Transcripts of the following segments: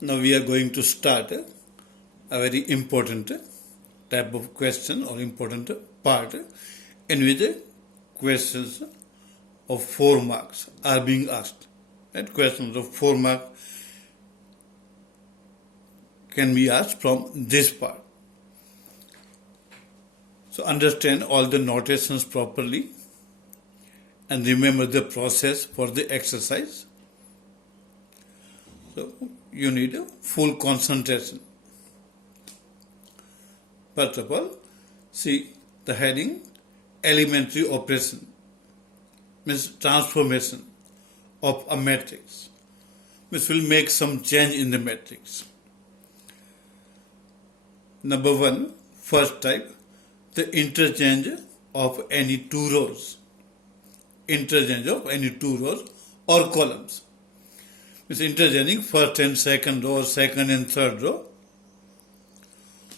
Now we are going to start a very important type of question or important part in which questions of 4 marks are being asked. Right? Questions of 4 marks can be asked from this part. So understand all the notations properly and remember the process for the exercise. So you need a full concentration. First of all, see the heading elementary operation means transformation of a matrix, which will make some change in the matrix. Number 1, first type, the interchange of any 2 rows. Interchange of any 2 rows or columns. It's interchanging first and second row or second and third row.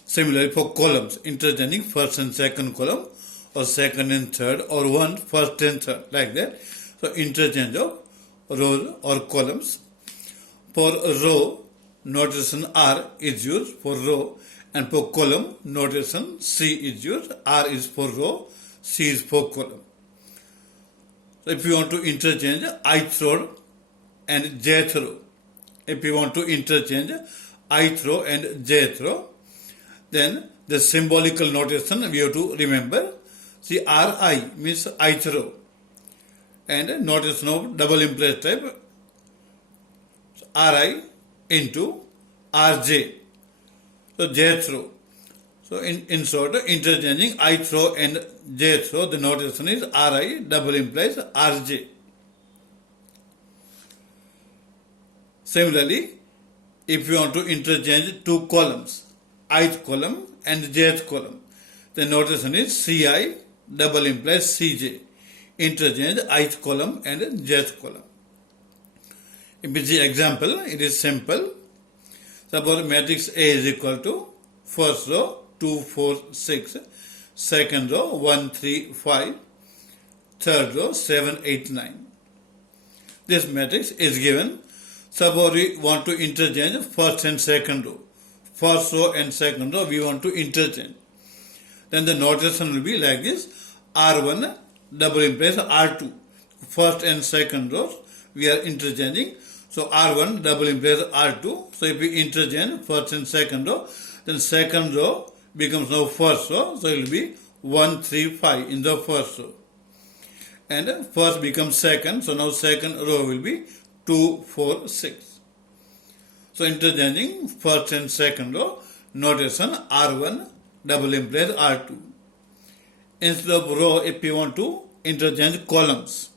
Similarly for columns, interchanging first and second column or second and third or one first and third, like that. So interchange of rows or columns. For row, notation R is used for row, and for column, notation C is used. R is for row, C is for column. So if you want to interchange ith row and jth row, if you want to interchange ith row and jth row, then the symbolical notation we have to remember. See, Ri means ith row, and notation of double implied type Ri into Rj, so jth row. So in short, interchanging ith row and jth row, the notation is Ri double implies Rj. Similarly, if you want to interchange 2 columns, ith column and jth column, the notation is Ci double implies Cj. Interchange ith column and jth column. If we see example, it is simple. Suppose matrix A is equal to first row 2, 4, 6, second row 1, 3, 5, third row 7, 8, 9. This matrix is given. Suppose we want to interchange first and second row. First row and second row we want to interchange. Then the notation will be like this. R1 double implies R2. First and second rows we are interchanging. So R1 double implies R2. So if we interchange first and second row, then second row becomes now first row. So it will be 1, 3, 5 in the first row. And first becomes second. So now second row will be 2, 4, 6. So interchanging first and second row, notation R1 double implies R2. Instead of row, if you want to interchange columns,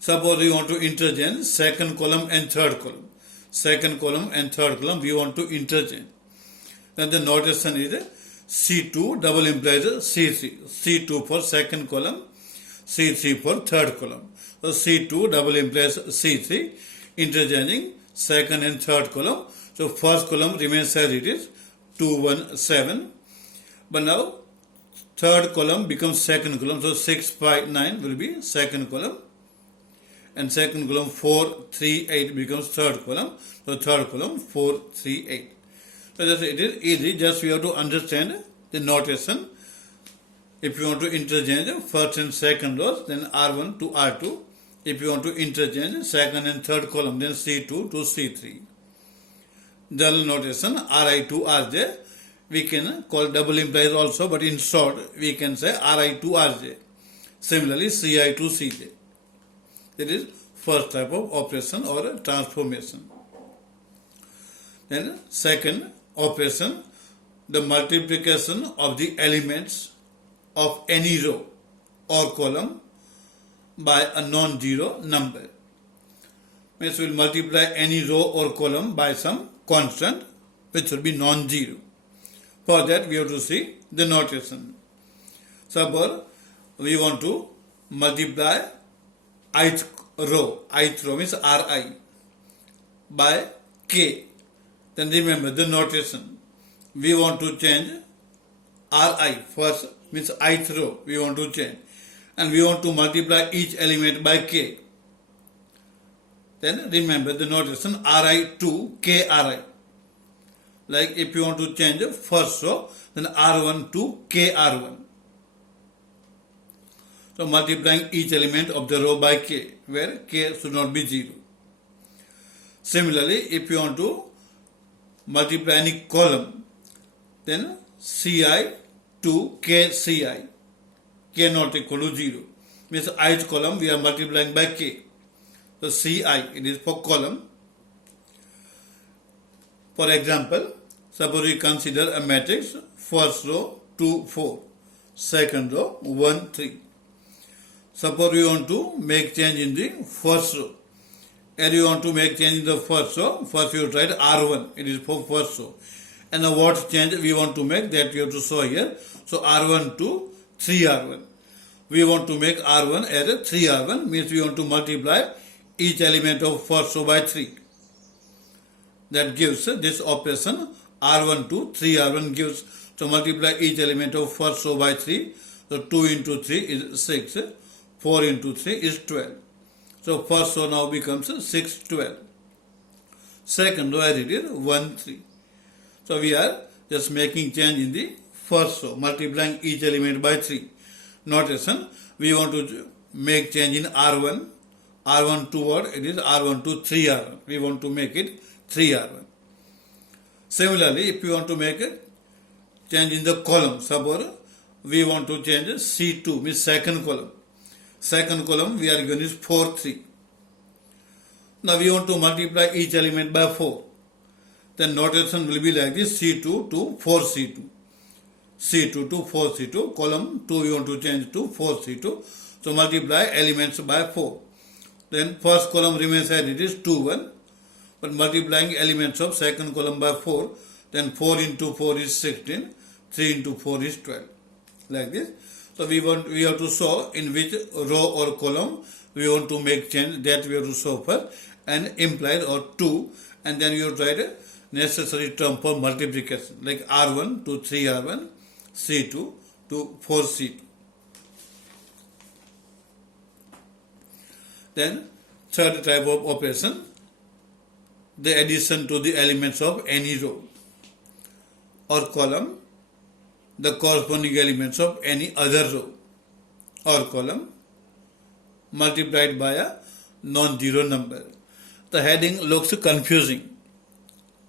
suppose you want to interchange second column and third column. Second column and third column we want to interchange. Then the notation is C2 double implies C3. C2 for second column, C3 for third column. So C2 double implies C3, interchanging second and third column. So first column remains as it is, 2, 1, 7. But now third column becomes second column. So 6, 5, 9 will be second column. And second column 4, 3, 8 becomes third column. So third column 4, 3, 8. So it is easy. Just we have to understand the notation. If you want to interchange first and second rows, then R1 to R2. If you want to interchange second and third column, then C2 to C3. General notation Ri to Rj. We can call double implies also, but in short, we can say Ri to Rj. Similarly, Ci to Cj. That is first type of operation or transformation. Then second operation, the multiplication of the elements of any row or column by a non-zero number. Means we will multiply any row or column by some constant which will be non-zero. For that we have to see the notation. Suppose we want to multiply ith row means Ri by k. Then remember the notation. We want to change Ri first means ith row we want to change, and we want to multiply each element by k. then remember the notation Ri to KRi. Like if you want to change first row, then R1 to KR1. So multiplying each element of the row by K, where K should not be 0. Similarly, if you want to multiply any column, then Ci to KCi, K not equal to 0. Means ith column we are multiplying by K. So Ci, it is for column. For example, suppose we consider a matrix, first row 2, 4, second row 1, 3. Suppose we want to make change in the first row. And you want to make change in the first row, first you write R1, it is for first row. And now what change we want to make, that we have to show here. So R1 to 3R1. We want to make R1 as a 3R1, means we want to multiply each element of first row by 3. That gives this operation R1 to 3R1 gives. So multiply each element of first row by 3. So 2 into 3 is 6. 4 into 3 is 12. So first row now becomes 6, 12. Second row as it is 1, 3. So we are just making change in the first row, multiplying each element by 3. Notation, we want to make change in R1. R1 to what? It is R1 to 3R1. We want to make it 3R1. Similarly, if you want to make a change in the column, suppose we want to change C2, means second column. Second column we are given is 4, 3. Now we want to multiply each element by 4. Then notation will be like this, C2 to 4C2. C2 to 4C2, column 2 we want to change to 4C2. So multiply elements by 4. Then first column remains as it is 2, 1. But multiplying elements of second column by 4, then 4 into 4 is 16, 3 into 4 is 12. Like this. So we have to show in which row or column we want to make change, that we have to show first, and implied or 2, and then you have to write a necessary term for multiplication, like R1 to 3R1, C2 to 4C2. Then third type of operation, the addition to the elements of any row or column, the corresponding elements of any other row or column multiplied by a non-zero number. The heading looks confusing.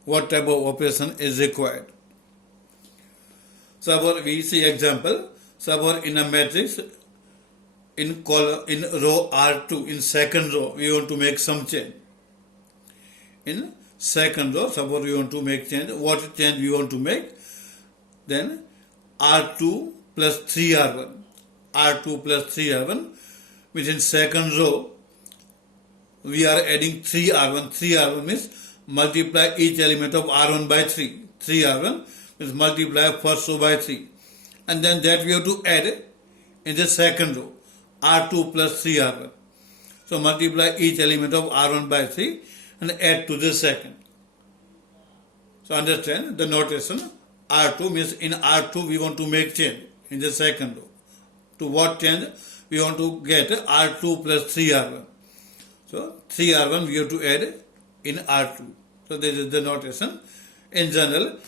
What type of operation is required? Suppose we see example. Suppose in a matrix, in row R2, in second row, we want to make some change. In second row, suppose we want to make change. What change we want to make? Then R2 plus 3R1. R2 plus 3R1, which in second row, we are adding 3R1. 3R1 means multiply each element of R1 by 3. 3R1 means multiply first row by 3. And then that we have to add in the second row, R2 plus 3R1. So multiply each element of R1 by 3 and add to the second. So understand the notation. R2 means in R2 we want to make change in the second row. To what change? We want to get R2 plus 3R1. So 3R1 we have to add in R2. So this is the notation. In general,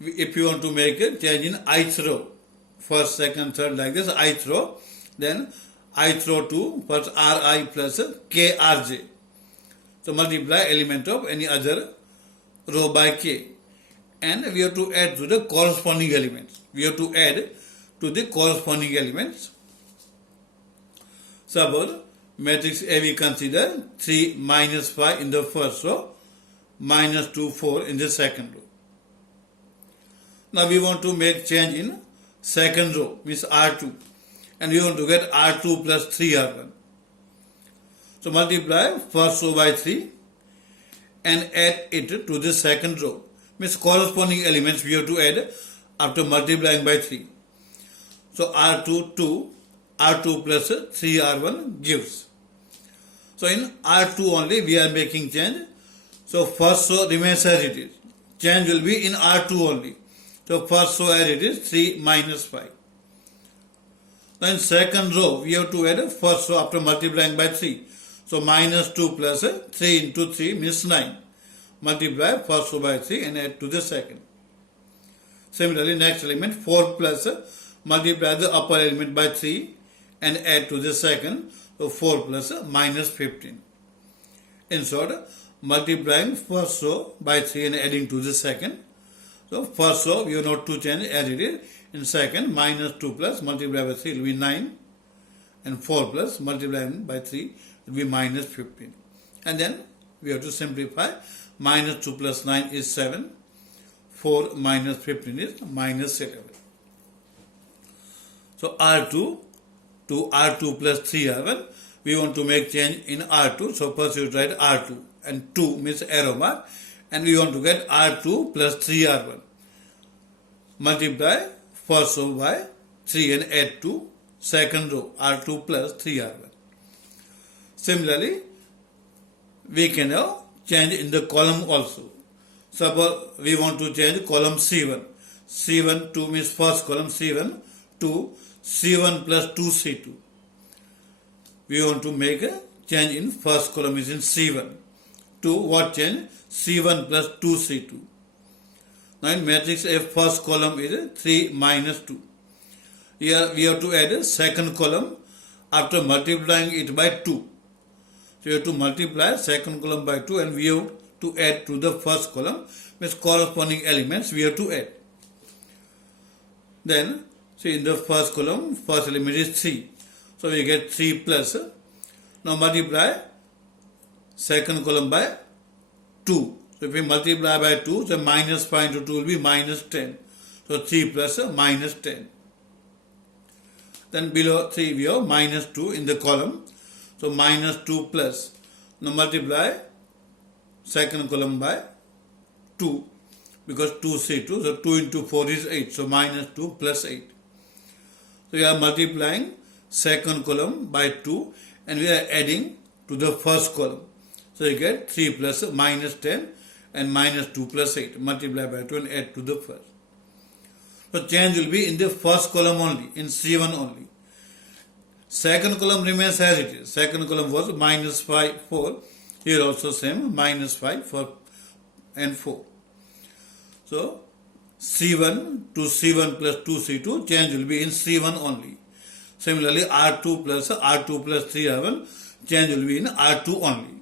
if you want to make a change in ith row, first, second, third, like this, ith row, then ith row to first Ri plus KRJ. So multiply element of any other row by K. And we have to add to the corresponding elements. We have to add to the corresponding elements. Suppose matrix A we consider 3 minus 5 in the first row, minus 2, 4 in the second row. Now we want to make change in second row, means R2. And we want to get R2 plus 3R1. So multiply first row by 3 and add it to the second row. Means corresponding elements we have to add after multiplying by 3. So R2 to R2 plus 3R1 gives. So in R2 only we are making change. So first row remains as it is. Change will be in R2 only. So first row as it is 3 minus 5. Then second row we have to add first row after multiplying by 3. So minus 2 plus 3 into 3 means 9. Multiply first row by 3 and add to the second. Similarly, next element 4 plus multiply the upper element by 3 and add to the second. So 4 plus minus 15. In short, multiplying first row by 3 and adding to the second. So first row we have not to change as it is. In second, minus 2 plus multiply by 3 will be 9. And 4 plus multiplying by 3 will be minus 15. And then we have to simplify. Minus 2 plus 9 is 7. 4 minus 15 is minus 11. So R2 to R2 plus 3R1. We want to make change in R2. So first you write R2. And 2 means arrow mark. And we want to get R2 plus 3R1. Multiply first row by 3 and add to second row R2 plus 3R1. Similarly, we can now change in the column also. Suppose we want to change column C1. C1 2 means first column C1 2 C1 plus 2C2. We want to make a change in first column is in C1. To what change? C1 plus 2C2. Now in matrix F first column is 3 minus 2. Here we have to add a second column after multiplying it by 2. So you have to multiply second column by 2 and we have to add to the first column, means corresponding elements we have to add. Then, see in the first column, first element is 3. So we get 3 plus. Now multiply second column by 2. So if we multiply by 2, so minus 5 into 2 will be minus 10. So 3 plus minus 10. Then below 3 we have minus 2 in the column. So minus 2 plus. Now multiply second column by 2. Because 2C2. So 2 into 4 is 8. So minus 2 plus 8. So we are multiplying second column by 2 and we are adding to the first column. So you get 3 plus minus 10 and minus 2 plus 8. Multiply by 2 and add to the first. So change will be in the first column only, in C1 only. Second column remains as it is. Second column was minus 5, 4. Here also same, minus 5, 4 and 4. So C1 to C1 plus 2C2, change will be in C1 only. Similarly, R2 plus 3R1, change will be in R2 only.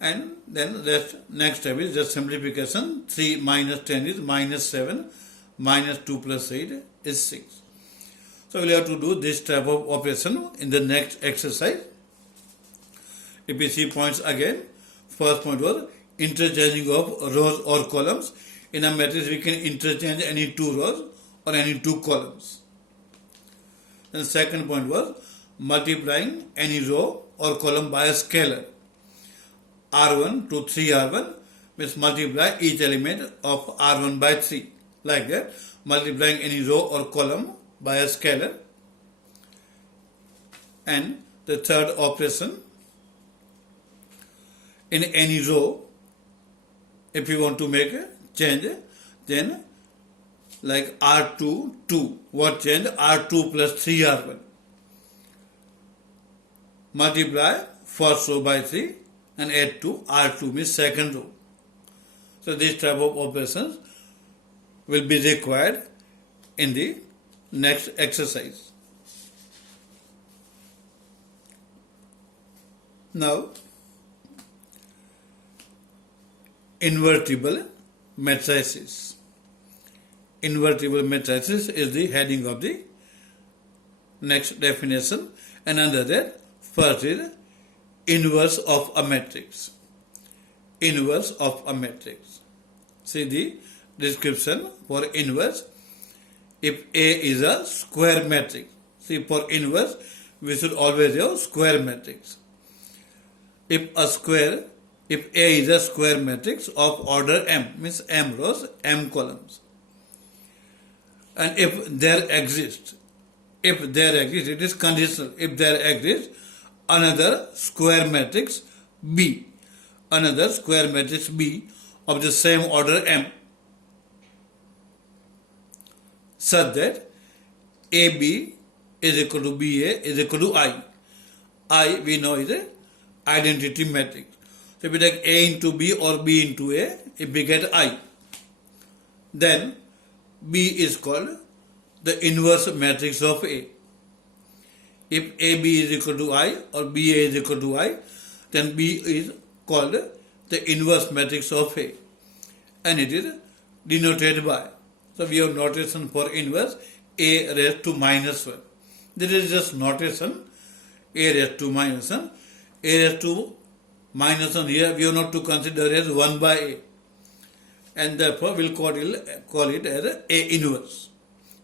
And then next step is just simplification. 3 minus 10 is minus 7, minus 2 plus 8 is 6. So we'll have to do this type of operation in the next exercise. If we see points again, first point was interchanging of rows or columns. In a matrix we can interchange any two rows or any two columns. Then second point was multiplying any row or column by a scalar. R1 to 3R1 means multiply each element of R1 by 3. Like that, multiplying any row or column by a scalar. And the third operation, in any row, if you want to make a change, then like R2, 2, what change? R2 plus 3R1. Multiply first row by 3 and add to R2 means second row. So this type of operations will be required in the next exercise. Now, invertible matrices. Invertible matrices is the heading of the next definition, and under that, first is inverse of a matrix. Inverse of a matrix. See the description for inverse. If A is a square matrix, see for inverse we should always have square matrix. If A is a square matrix of order M, means M rows, M columns. And if there exists, it is conditional. If there exists another square matrix B, of the same order M, such that AB is equal to BA is equal to I. I we know is a identity matrix. So if we take A into B or B into A, if we get I, then B is called the inverse matrix of A. If AB is equal to I or BA is equal to I, then B is called the inverse matrix of A, and it is denoted by, so we have notation for inverse, A raised to minus 1. This is just notation, A raised to minus 1. A raised to minus 1 here we have not to consider as 1 by A, and therefore we will call it as A inverse.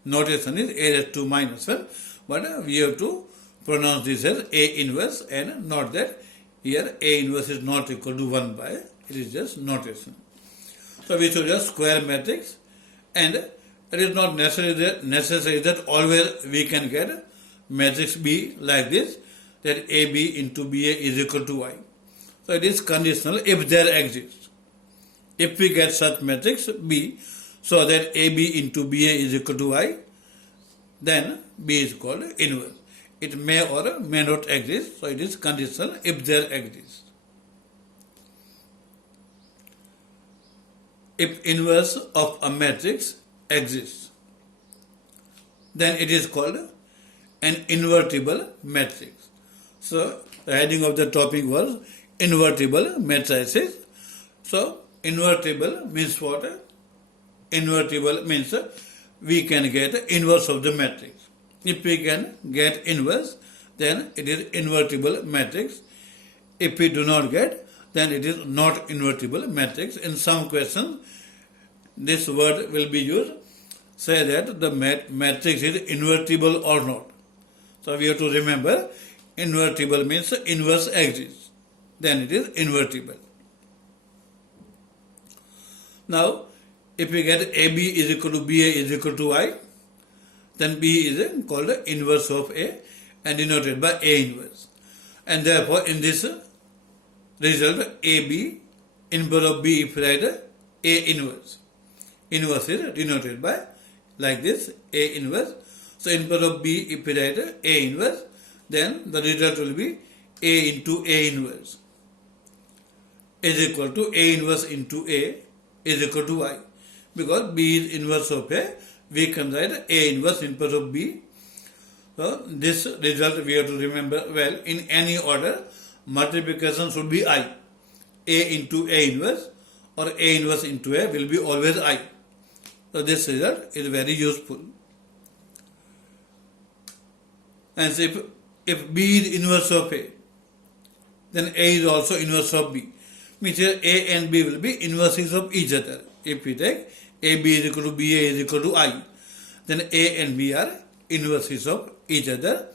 Notation is A raised to minus 1, but we have to pronounce this as A inverse, and not that here A inverse is not equal to 1 by, it is just notation. So we should just square matrix, and it is not necessary that always we can get matrix B like this, that AB into BA is equal to I. So it is conditional if there exists. If we get such matrix B, so that AB into BA is equal to I, then B is called inverse. It may or may not exist, so it is conditional if there exists. If inverse of a matrix exists, then it is called an invertible matrix. So the heading of the topic was invertible matrices. So invertible means what? Invertible means we can get inverse of the matrix. If we can get inverse, then it is invertible matrix. If we do not get, then it is not invertible matrix. In some questions, this word will be used, say that the matrix is invertible or not. So we have to remember, invertible means inverse exists, then it is invertible. Now, if we get AB is equal to BA is equal to I, then B is called the inverse of A and denoted by A inverse. And therefore, in this result, AB in place of B, if we write A inverse. Inverse is denoted by like this, A inverse. So in place of B, if we write A inverse, then the result will be A into A inverse is equal to A inverse into A is equal to I. Because B is inverse of A, we can write A inverse in place of B. So this result we have to remember well. In any order, multiplication should be I. A into A inverse or A inverse into A will be always I. So this result is very useful. And so if B is inverse of A, then A is also inverse of B. Means here A and B will be inverses of each other. If we take AB is equal to BA is equal to I, then A and B are inverses of each other.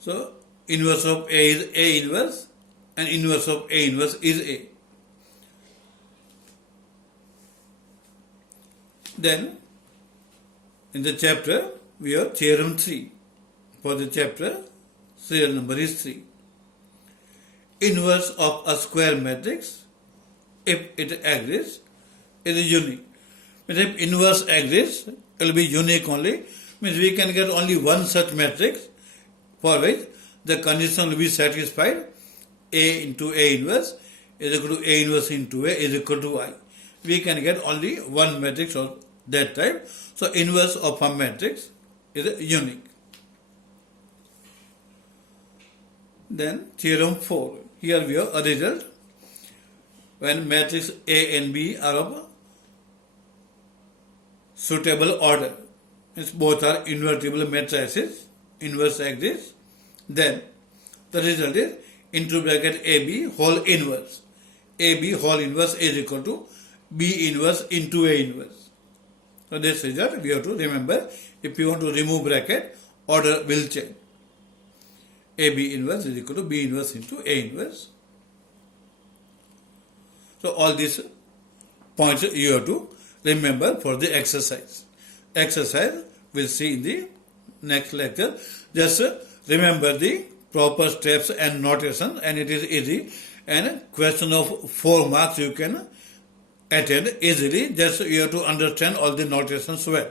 So inverse of A is A inverse and inverse of A inverse is A. Then in the chapter we have theorem 3. For the chapter, serial number is 3. Inverse of a square matrix, if it exists, is unique. But if inverse exists, it will be unique only. Means we can get only one such matrix for which the condition will be satisfied. A into A inverse is equal to A inverse into A is equal to I. We can get only one matrix of that type. So inverse of a matrix is unique. Then theorem 4. Here we have a result. When matrix A and B are of suitable order, means both are invertible matrices, inverse exists, then the result is into bracket AB whole inverse. AB whole inverse is equal to B inverse into A inverse. So this result we have to remember. If you want to remove bracket, order will change. AB inverse is equal to B inverse into A inverse. So all these points you have to remember for the exercise. Exercise we'll see in the next lecture. Just remember the proper steps and notation, and it is easy. And question of 4 marks you can attend easily. Just you have to understand all the notations well.